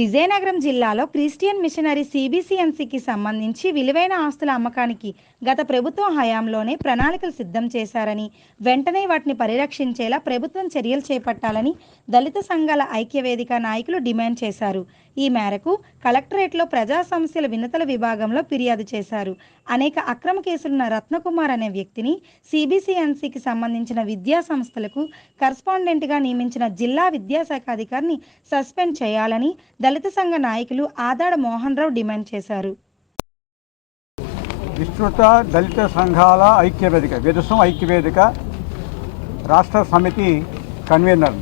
విజయనగరం జిల్లాలో Christian missionary సిబిసిఎన్సికి సంబంధించి విలువైన ఆస్తుల అమ్మకానికి గత ప్రభుత్వం హయాంలోనే ప్రణాళికలు సిద్ధం చేశారని, వెంటనే వాటిని పరిరక్షించేలా ప్రభుత్వం చర్యలు చేపట్టాలని దళిత సంఘాల ఐక్యవేదిక నాయకులు డిమాండ్ చేశారు. ఈ మేరకు కలెక్టరేట్లో ప్రజా సమస్యల వినతుల విభాగంలో ఫిర్యాదు చేశారు. అనేక అక్రమ కేసులున్న రత్నకుమార్ అనే వ్యక్తిని సిబిసిఎన్సికి సంబంధించిన విద్యా సంస్థలకు కరస్పాండెంట్గా నియమించిన జిల్లా విద్యాశాఖ అధికారిని సస్పెండ్ చేయాలని దళిత సంఘ నాయకులు ఆదాడ మోహన్ రావు డిమాండ్ చేశారు. విస్తృత దళిత సంఘాల ఐక్యవేదిక విదుసం ఐక్యవేదిక రాష్ట్ర సమితి కన్వీనర్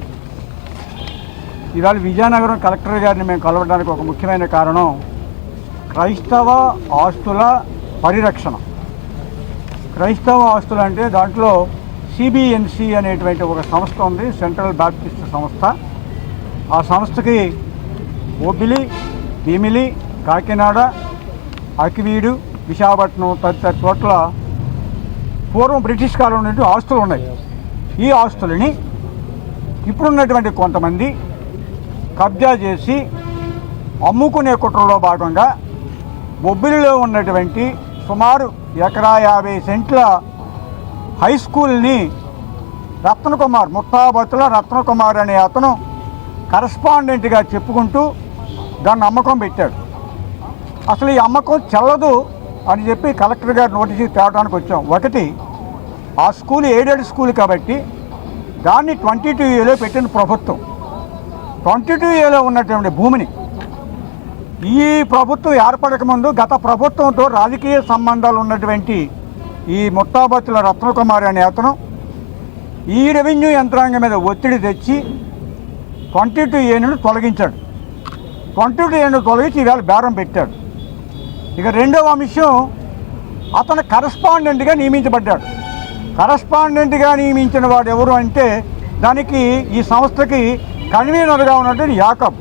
ఇవాళ విజయనగరం కలెక్టర్ గారిని మేము కలవడానికి ఒక ముఖ్యమైన కారణం క్రైస్తవ ఆస్తుల పరిరక్షణ. క్రైస్తవ ఆస్తులు అంటే దాంట్లో సిబిఎన్సి అనేటువంటి ఒక సంస్థ ఉంది, సెంట్రల్ బాప్టిస్ట్ సంస్థ. ఆ సంస్థకి ఓబిలి, భీమిలి, కాకినాడ, అకివీడు, విశాఖపట్నం తదితర చోట్ల పూర్వం బ్రిటిష్ కాలం ఉన్నటువంటి ఆస్తులు ఉన్నాయి. ఈ ఆస్తులని ఇప్పుడున్నటువంటి కొంతమంది కబ్జా చేసి అమ్ముకునే కుట్రలో భాగంగా బొబ్బిలిలో ఉన్నటువంటి సుమారు 150 సెంట్ల హై స్కూల్ని రత్నకుమార్, ముత్తాబత్తుల రత్నకుమార్ అనే అతను కరస్పాండెంట్గా చెప్పుకుంటూ దాన్ని అమ్మకం పెట్టాడు. అసలు ఈ అమ్మకం చెల్లదు అని చెప్పి కలెక్టర్ గారు నోటీసు తేవడానికి వచ్చాం. ఒకటి, ఆ స్కూల్ ఎయిడెడ్ స్కూల్ కాబట్టి దాన్ని 22A పెట్టిన ప్రభుత్వం. 22A ఉన్నటువంటి భూమిని ఈ ప్రభుత్వం ఏర్పడక ముందు గత ప్రభుత్వంతో రాజకీయ సంబంధాలు ఉన్నటువంటి ఈ ముత్తాబత్తుల రత్నకుమార్ అనే అతను ఈ రెవెన్యూ యంత్రాంగం మీద ఒత్తిడి తెచ్చి 22Aను తొలగించాడు. 22Aను తొలగించి ఈవేళ బేరం పెట్టాడు. ఇక రెండవ అంశం, అతను కరస్పాండెంట్గా నియమించబడ్డాడు. కరస్పాండెంట్గా నియమించిన వాడు ఎవరు అంటే దానికి ఈ సంస్థకి కన్వీనర్గా ఉన్నటువంటి యాకబ్.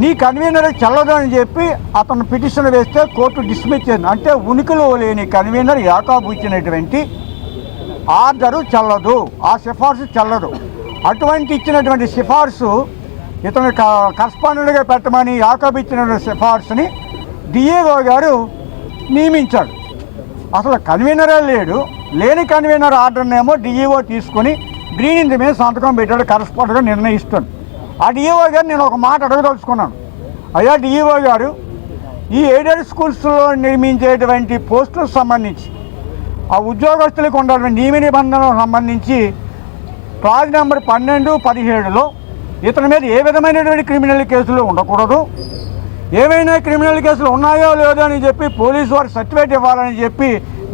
నీ కన్వీనర్ చెల్లదు అని చెప్పి అతను పిటిషన్ వేస్తే కోర్టు డిస్మిస్ చేసింది. అంటే ఉనికిలో లేని కన్వీనర్ యాకబ్ ఇచ్చినటువంటి ఆర్డరు చెల్లదు, ఆ సిఫార్సు చెల్లదు. అటువంటి ఇచ్చినటువంటి సిఫార్సు ఇతను కరస్పాండెంట్గా పెట్టమని యాకబ్ ఇచ్చిన సిఫార్సుని డిఏఓ గారు నియమించాడు. అసలు కన్వీనరే లేడు. లేని కన్వీనర్ ఆర్డర్నేమో డిఈఓ తీసుకొని గ్రీన్ ఇంటి మీద సంతకం పెట్టాడు, కరస్పాండెంట్గా నిర్ణయిస్తాడు. ఆ డిఈఓ గారు నేను ఒక మాట అడగదలుచుకున్నాను. అయ్యా డిఈఓ గారు, ఈ ఎయిడెడ్ స్కూల్స్లో నిర్మించేటువంటి పోస్టులకు సంబంధించి ఆ ఉద్యోగస్తులకు ఉండాలని నియమ నిబంధనలకు సంబంధించి క్లాజ్ నెంబర్ 12, 17లో ఇతని మీద ఏ విధమైనటువంటి క్రిమినల్ కేసులు ఉండకూడదు, ఏవైనా క్రిమినల్ కేసులు ఉన్నాయో లేదో అని చెప్పి పోలీసు వారికి సర్టిఫికేట్ ఇవ్వాలని చెప్పి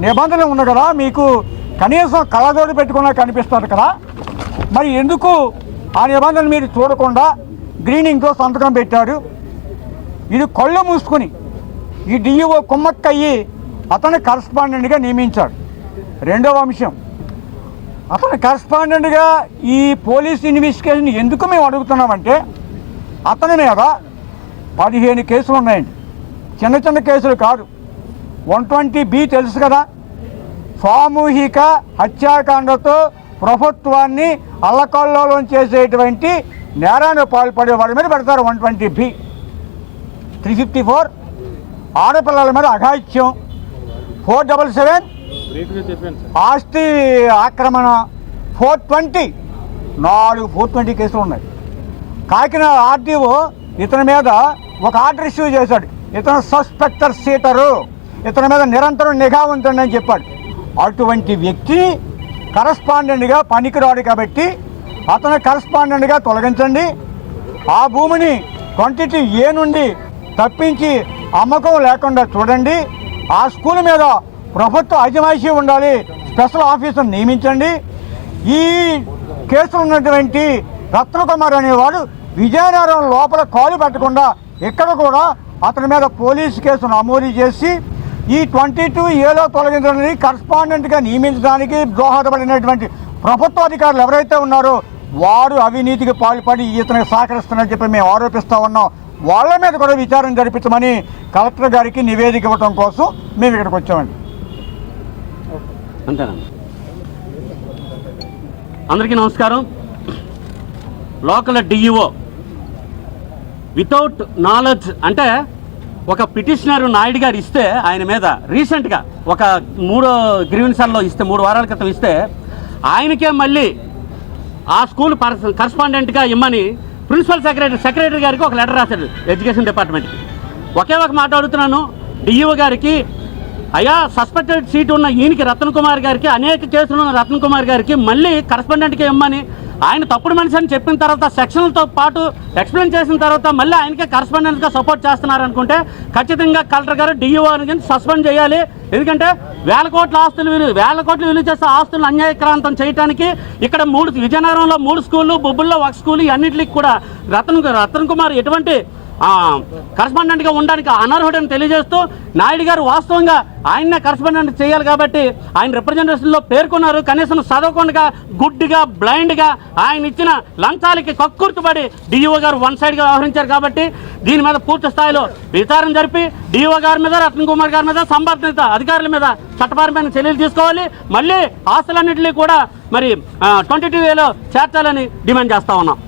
నిబంధన ఉంది కదా. మీకు కనీసం కళ్ళజోడు పెట్టుకున్నా కనిపిస్తారు కదా, మరి ఎందుకు ఆ నిబంధన మీరు చూడకుండా గ్రీనింగ్తో సంతకం పెట్టారు? ఇది కళ్ళు మూసుకొని ఈ డిఈఓ కుమ్మక్కయ్యి అతను కరస్పాండెంట్గా నియమించాడు. రెండవ అంశం, అతను కరస్పాండెంట్గా ఈ పోలీస్ ఇన్వెస్టిగేషన్ ఎందుకు మేము అడుగుతున్నామంటే అతని మీద 15 కేసులు ఉన్నాయండి. చిన్న చిన్న కేసులు కాదు. 120B తెలుసు కదా, సామూహిక హత్యాకాండతో ప్రభుత్వాన్ని అల్లకల్లోలం చేసేటువంటి నేరాన్ని పాల్పడే వారి మీద పెడతారు 120B. 354 ఆడపిల్లల మీద అఘాయిత్యం, 477 ఆస్తి ఆక్రమణ, 420 420 కేసులు ఉన్నాయి. కాకినాడ ఆర్డీఓ ఇతని మీద ఒక ఆర్డర్ ఇష్యూ చేశాడు. ఇతను సస్పెక్టర్ సీటరు, ఇతని మీద నిరంతరం నిఘా ఉంటుందని అని చెప్పాడు. అటువంటి వ్యక్తి కరస్పాండెంట్గా పనికిరాడు కాబట్టి అతను కరస్పాండెంట్గా తొలగించండి. ఆ భూమిని 22A నుండి తప్పించి అమ్మకం లేకుండా చూడండి. ఆ స్కూల్ మీద ప్రభుత్వ అజమాయిషీ ఉండాలి, స్పెషల్ ఆఫీసర్ నియమించండి. ఈ కేసులు ఉన్నటువంటి రత్నకుమార్ అనేవాడు విజయనగరం లోపల కాలు పెట్టకుండా ఇక్కడ కూడా అతని మీద పోలీసు కేసు నమోదు చేసి ఈ 22Aలో తొలగించడానికి కరస్పాండెంట్గా నియమించడానికి దోహదపడినటువంటి ప్రభుత్వ అధికారులు ఎవరైతే ఉన్నారో వారు అవినీతికి పాల్పడి ఇతనికి సహకరిస్తున్నారని చెప్పి మేము ఆరోపిస్తూ ఉన్నాం. వాళ్ళ మీద కూడా విచారణ జరిపించమని కలెక్టర్ గారికి నివేదిక ఇవ్వడం కోసం మేము ఇక్కడికి వచ్చామండి. అంతేనా? అందరికీ నమస్కారం. లోకల్ డిఈఓ వితౌట్ నాలెడ్జ్ అంటే ఒక పిటిషనర్ నాయుడు గారు ఇస్తే ఆయన మీద రీసెంట్గా ఒక 3 గ్రీవెన్సల్లో ఇస్తే 3 వారాల క్రితం ఇస్తే ఆయనకే మళ్ళీ ఆ స్కూల్ కరస్పాండెంట్గా ఇమ్మని ప్రిన్సిపల్ సెక్రటరీ గారికి ఒక లెటర్ రాశాడు ఎడ్యుకేషన్ డిపార్ట్మెంట్కి. ఒకే ఒక మాట అడుగుతున్నాను డిఈఓ గారికి, అయ్యా సస్పెక్టెడ్ సీట్ ఉన్న ఈయనకి రతన్ కుమార్ గారికి, అనేక కేసులు ఉన్న రతన్ కుమార్ గారికి మళ్ళీ కరస్పాండెంట్గా ఇమ్మని ఆయన తప్పుడు మనిషి అని చెప్పిన తర్వాత సెక్షన్లతో పాటు ఎక్స్ప్లెయిన్ చేసిన తర్వాత మళ్ళీ ఆయనకే కరస్పాండెంట్గా సపోర్ట్ చేస్తున్నారనుకుంటే ఖచ్చితంగా కలెక్టర్ గారు డిఈఓ గారిని సస్పెండ్ చేయాలి. ఎందుకంటే వేల కోట్ల విలువ చేసే ఆస్తులను అన్యాయక్రాంతం చేయడానికి ఇక్కడ విజయనగరంలో 3 స్కూళ్ళు, బొబ్బుల్లో 1 స్కూల్, అన్నింటికి కూడా రతన్ కుమార్ ఎటువంటి కరస్పాండెంట్గా ఉండడానికి అనర్హుడని తెలియజేస్తూ నాయుడు గారు వాస్తవంగా ఆయన్నే కరస్పాండెంట్ చేయాలి కాబట్టి ఆయన రిప్రజెంటేషన్లో పేర్కొన్నారు. కనీసం చదవకుండా గుడ్డిగా బ్లైండ్గా ఆయన ఇచ్చిన లంచాలకి కక్కుర్తుపడి డిఈఓ గారు వన్ సైడ్గా వ్యవహరించారు కాబట్టి దీని మీద పూర్తి స్థాయిలో విచారణ జరిపి డిఈఓ గారి మీద, రతన్ కుమార్ గారి మీద, సంబంధిత అధికారుల మీద చట్టపరమైన చర్యలు తీసుకోవాలి. మళ్ళీ ఆస్తులన్నింటినీ కూడా మరి 22A లో చేర్చాలని డిమాండ్ చేస్తా ఉన్నాం.